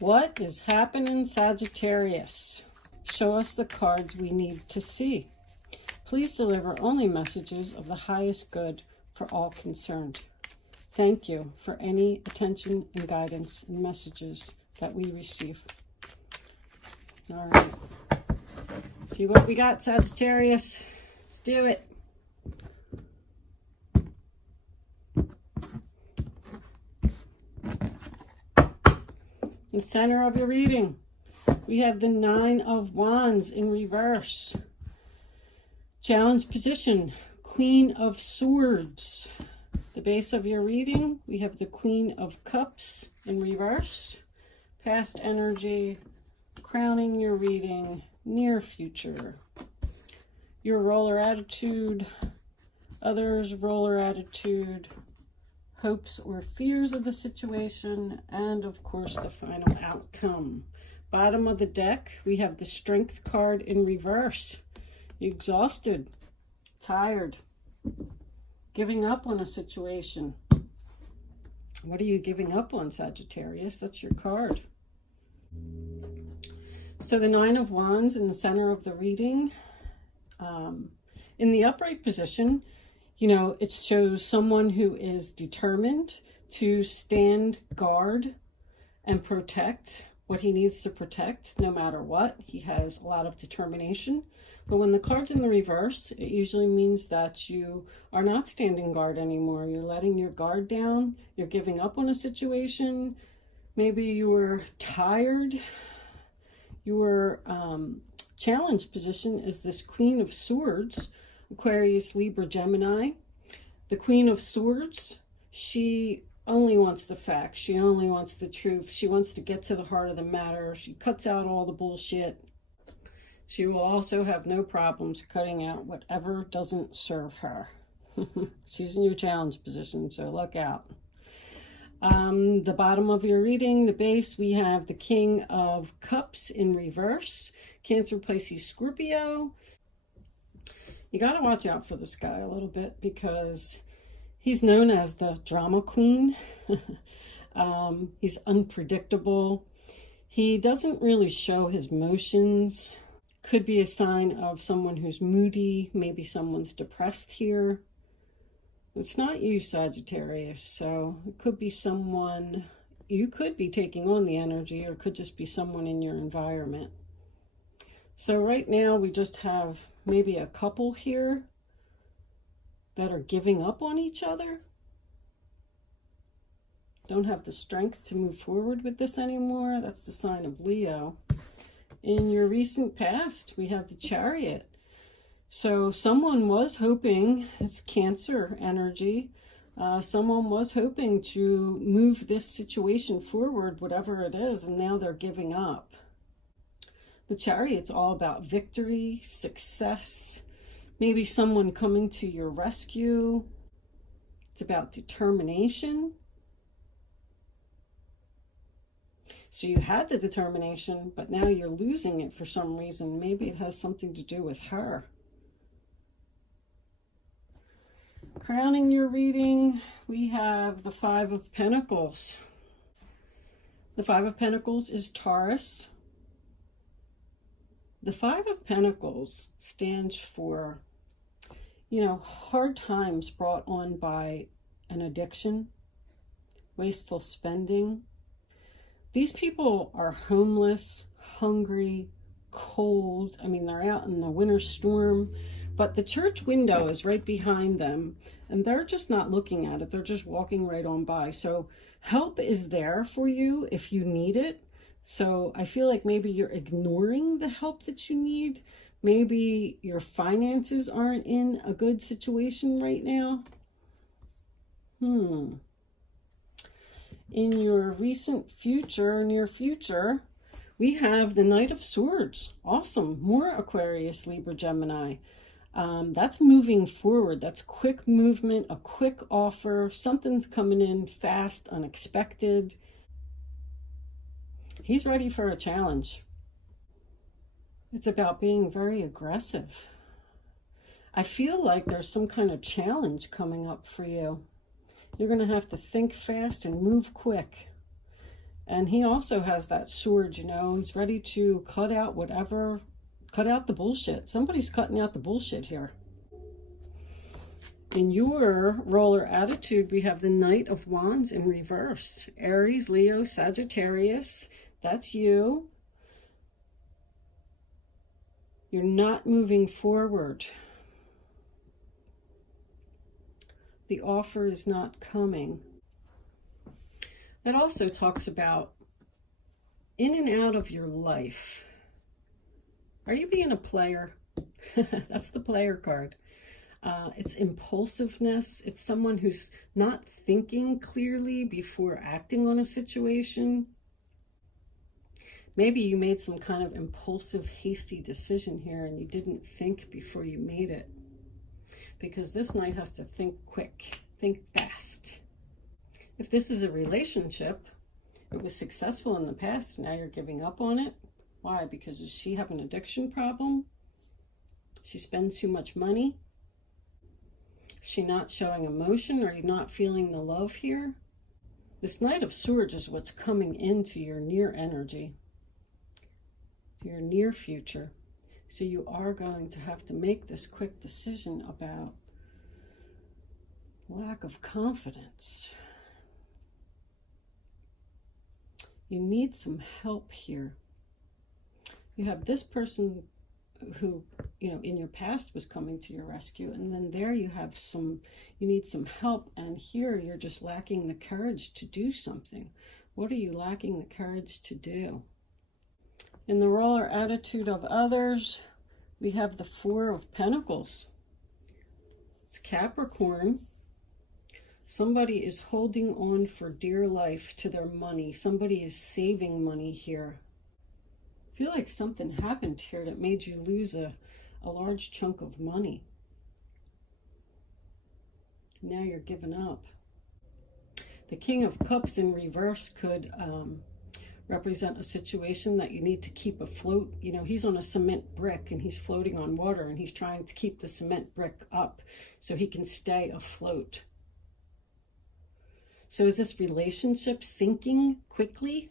What is happening, Sagittarius? Show us the cards we need to see. Please deliver only messages of the highest good for all concerned. Thank you for any attention and guidance and messages that we receive. All right. See what we got, Sagittarius. Let's do it. In the center of your reading, we have the Nine of Wands in reverse. Challenge position, Queen of Swords. The base of your reading, we have the Queen of Cups in reverse. Past energy, crowning your reading, near future. Your roller attitude, others' roller attitude, hopes or fears of the situation, and of course the final outcome. Bottom of the deck, we have the Strength card in reverse. Exhausted, tired, giving up on a situation. What are you giving up on, Sagittarius? That's your card. So the Nine of Wands in the center of the reading. In the upright position, you know, it shows someone who is determined to stand guard and protect what he needs to protect no matter what. He has a lot of determination. But when the card's in the reverse, it usually means that you are not standing guard anymore. You're letting your guard down. You're giving up on a situation. Maybe you were tired. Your challenge position is this Queen of Swords, Aquarius, Libra, Gemini. The Queen of Swords, she only wants the facts. She only wants the truth. She wants to get to the heart of the matter. She cuts out all the bullshit. She will also have no problems cutting out whatever doesn't serve her. She's in your challenge position, so look out. The bottom of your reading, the base, we have the King of Cups in reverse. Cancer, Pisces, Scorpio. You got to watch out for this guy a little bit because he's known as the drama queen. He's unpredictable. He doesn't really show his motions. Could be a sign of someone who's moody. Maybe someone's depressed here. It's not you, Sagittarius. So it could be someone, you could be taking on the energy, or it could just be someone in your environment. So right now we just have maybe a couple here that are giving up on each other. Don't have the strength to move forward with this anymore. That's the sign of Leo. In your recent past, we have the Chariot. So someone was hoping, it's Cancer energy, someone was hoping to move this situation forward, whatever it is, and now they're giving up. The Chariot's all about victory, success, maybe someone coming to your rescue. It's about determination. So you had the determination, but now you're losing it for some reason. Maybe it has something to do with her. Crowning your reading, we have the Five of Pentacles. The Five of Pentacles is Taurus. The Five of Pentacles stands for, you know, hard times brought on by an addiction, wasteful spending. These people are homeless, hungry, cold. I mean, they're out in the winter storm, but the church window is right behind them, and they're just not looking at it. They're just walking right on by. So help is there for you if you need it. So I feel like maybe you're ignoring the help that you need. Maybe your finances aren't in a good situation right now. In your recent future, near future, we have the Knight of Swords. Awesome. More Aquarius, Libra, Gemini. That's moving forward. That's quick movement, a quick offer. Something's coming in fast, unexpected. He's ready for a challenge. It's about being very aggressive. I feel like there's some kind of challenge coming up for you. You're going to have to think fast and move quick. And he also has that sword, you know. He's ready to cut out the bullshit. Somebody's cutting out the bullshit here. In your roller attitude, we have the Knight of Wands in reverse. Aries, Leo, Sagittarius. That's you. You're not moving forward. The offer is not coming. That also talks about in and out of your life. Are you being a player? That's the player card. It's impulsiveness. It's someone who's not thinking clearly before acting on a situation. Maybe you made some kind of impulsive, hasty decision here and you didn't think before you made it. Because this Knight has to think quick, think fast. If this is a relationship, it was successful in the past, now you're giving up on it. Why? Because does she have an addiction problem? She spends too much money? Is she not showing emotion? Are you not feeling the love here? This Knight of Swords is what's coming into your near energy, to your near future. So you are going to have to make this quick decision about lack of confidence. You need some help here. You have this person who, you know, in your past was coming to your rescue, and then there you have you need some help, and here you're just lacking the courage to do something. What are you lacking the courage to do? In the roller attitude of others, we have the Four of Pentacles. It's Capricorn. Somebody is holding on for dear life to their money. Somebody is saving money here. I feel like something happened here that made you lose a large chunk of money. Now you're giving up. The King of Cups in reverse could represent a situation that you need to keep afloat. You know, he's on a cement brick and he's floating on water, and he's trying to keep the cement brick up so he can stay afloat. So is this relationship sinking quickly?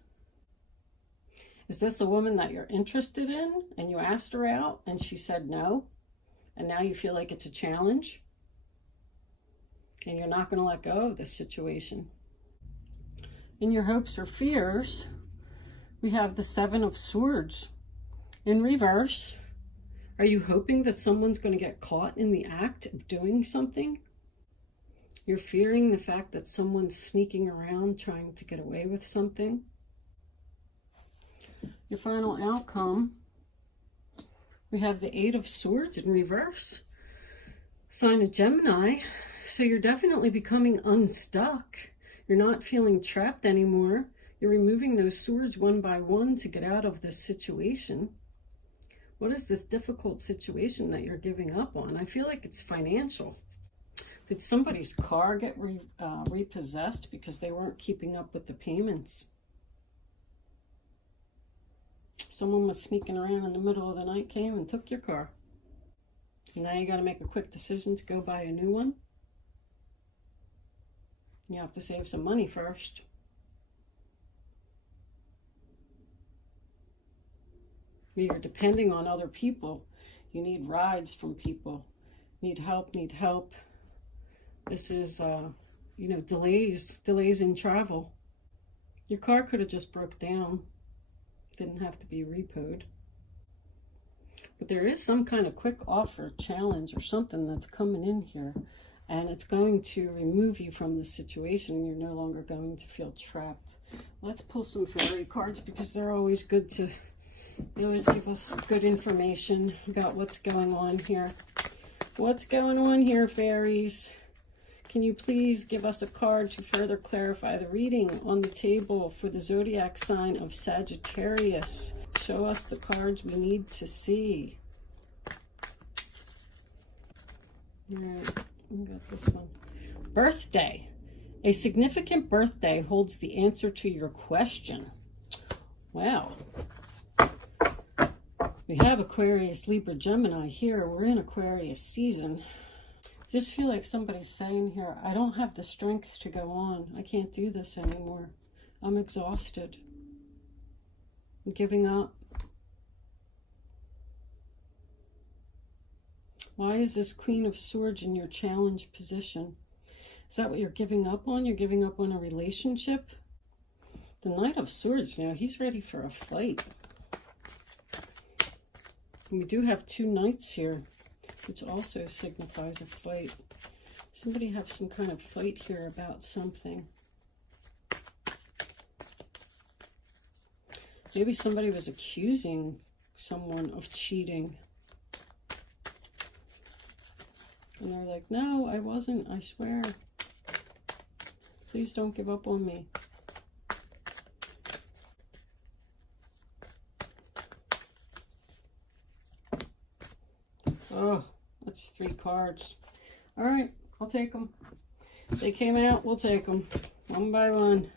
Is this a woman that you're interested in and you asked her out and she said no, and now you feel like it's a challenge and you're not going to let go of this situation? In your hopes or fears, we have the Seven of Swords in reverse. Are you hoping that someone's going to get caught in the act of doing something? You're fearing the fact that someone's sneaking around trying to get away with something. Your final outcome, we have the Eight of Swords in reverse. Sign of Gemini. So you're definitely becoming unstuck. You're not feeling trapped anymore. You're removing those swords one by one to get out of this situation. What is this difficult situation that you're giving up on? I feel like it's financial. Did somebody's car get repossessed because they weren't keeping up with the payments? Someone was sneaking around in the middle of the night, came and took your car. And now you got to make a quick decision to go buy a new one. You have to save some money first. You're depending on other people. You need rides from people. Need help, need help. This is, you know, delays in travel. Your car could have just broke down. Didn't have to be repoed. But there is some kind of quick offer, challenge, or something that's coming in here. And it's going to remove you from this situation. You're no longer going to feel trapped. Let's pull some fairy cards because they're always good to, they always give us good information about what's going on here. What's going on here, fairies? Can you please give us a card to further clarify the reading on the table for the zodiac sign of Sagittarius? Show us the cards we need to see. All right, we got this one. Birthday. A significant birthday holds the answer to your question. Wow. We have Aquarius, Libra, Gemini here. We're in Aquarius season. I just feel like somebody's saying here, I don't have the strength to go on. I can't do this anymore. I'm exhausted. Giving up. Why is this Queen of Swords in your challenge position? Is that what you're giving up on? You're giving up on a relationship? The Knight of Swords, you know, he's ready for a fight. And we do have 2 knights here, which also signifies a fight. Somebody have some kind of fight here about something. Maybe somebody was accusing someone of cheating. And they're like, no, I wasn't, I swear. Please don't give up on me. Oh, that's 3 cards. All right, I'll take them. They came out, we'll take them. One by one.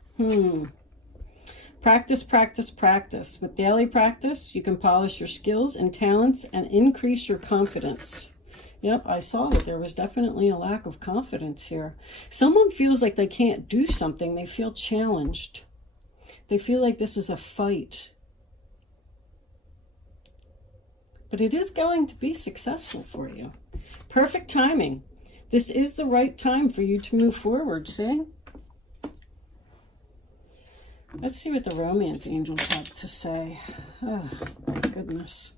Practice, practice, practice. With daily practice, you can polish your skills and talents and increase your confidence. Yep, I saw that there was definitely a lack of confidence here. Someone feels like they can't do something. They feel challenged. They feel like this is a fight. But it is going to be successful for you. Perfect timing. This is the right time for you to move forward, see? Let's see what the romance angels have to say. Oh, my goodness.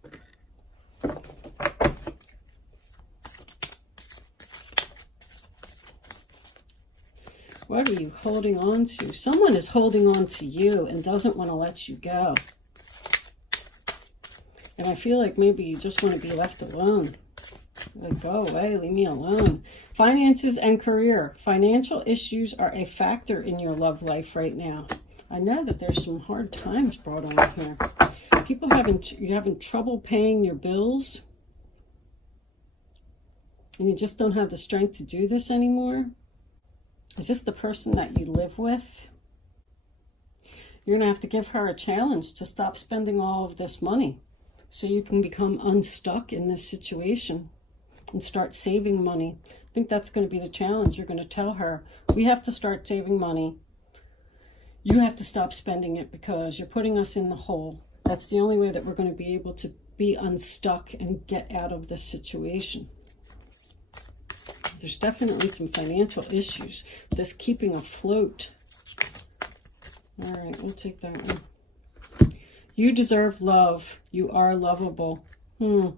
What are you holding on to? Someone is holding on to you and doesn't want to let you go. And I feel like maybe you just want to be left alone. Like, go away, leave me alone. Finances and career. Financial issues are a factor in your love life right now. I know that there's some hard times brought on here. People you're having trouble paying your bills. And you just don't have the strength to do this anymore. Is this the person that you live with? You're going to have to give her a challenge to stop spending all of this money so you can become unstuck in this situation and start saving money. I think that's going to be the challenge. You're going to tell her, we have to start saving money. You have to stop spending it because you're putting us in the hole. That's the only way that we're going to be able to be unstuck and get out of this situation. There's definitely some financial issues. This keeping afloat. All right, we'll take that one. You deserve love. You are lovable. Did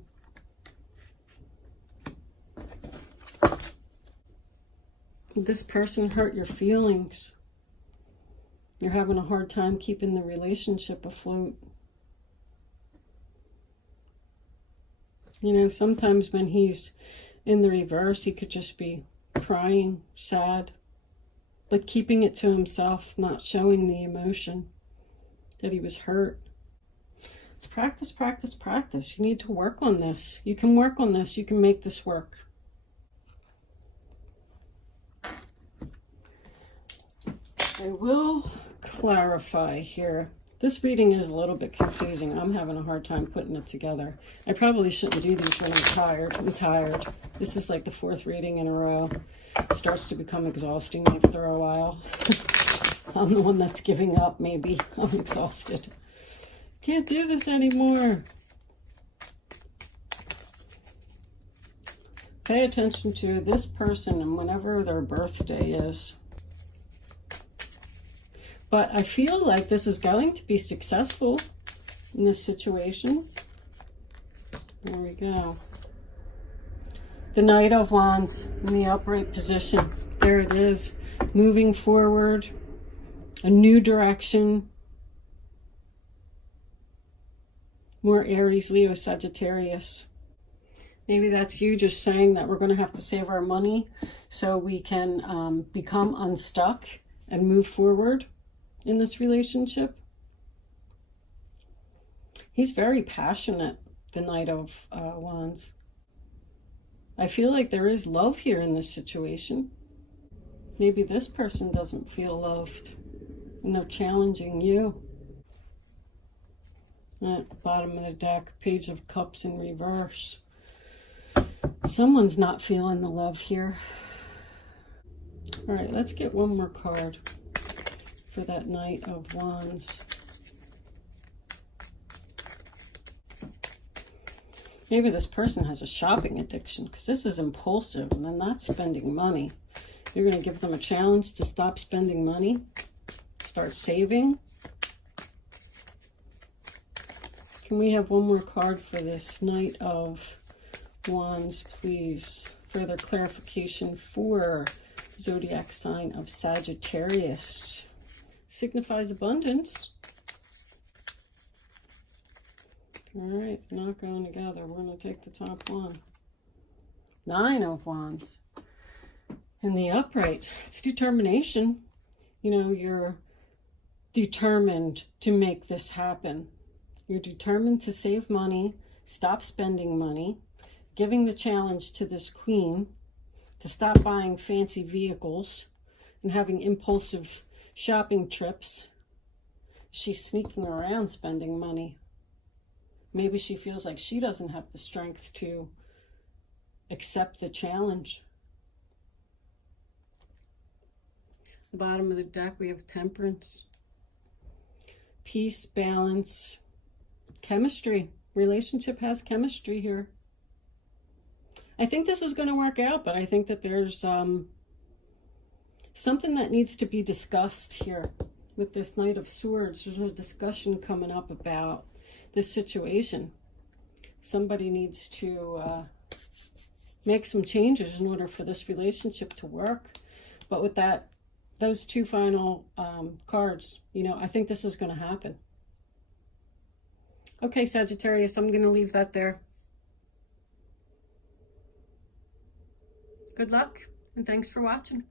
this person hurt your feelings? You're having a hard time keeping the relationship afloat. You know, sometimes when he's in the reverse, he could just be crying, sad, but keeping it to himself, not showing the emotion that he was hurt. It's practice, practice, practice. You need to work on this. You can work on this. You can make this work. I will clarify here. This reading is a little bit confusing. I'm having a hard time putting it together. I probably shouldn't do these when I'm tired. I'm tired. This is like the 4th reading in a row. It starts to become exhausting after a while. I'm the one that's giving up, maybe. I'm exhausted. Can't do this anymore. Pay attention to this person and whenever their birthday is. But I feel like this is going to be successful in this situation. There we go. The Knight of Wands in the upright position. There it is. Moving forward. A new direction. More Aries, Leo, Sagittarius. Maybe that's you just saying that we're going to have to save our money so we can become unstuck and move forward in this relationship. He's very passionate, the Knight of Wands. I feel like there is love here in this situation. Maybe this person doesn't feel loved and they're challenging you. At the bottom of the deck, Page of Cups in reverse. Someone's not feeling the love here. All right, let's get one more card for that Knight of Wands. Maybe this person has a shopping addiction, because this is impulsive and they're not spending money. You're going to give them a challenge to stop spending money, start saving. Can we have one more card for this Knight of Wands, please? Further clarification for zodiac sign of Sagittarius. Signifies abundance. All right, they're not going together. We're going to take the top one. 9 of Wands. In the upright, it's determination. You know, you're determined to make this happen. You're determined to save money, stop spending money, giving the challenge to this queen to stop buying fancy vehicles and having impulsive shopping trips. She's sneaking around spending money. Maybe she feels like she doesn't have the strength to accept the challenge. The bottom of the deck, we have Temperance. Peace, balance, chemistry. Relationship has chemistry here. I think this is going to work out, but I think that there's something that needs to be discussed here with this Knight of Swords. There's a discussion coming up about this situation. Somebody needs to make some changes in order for this relationship to work. But with that, those two final cards, you know, I think this is going to happen. Okay, Sagittarius, I'm going to leave that there. Good luck, and thanks for watching.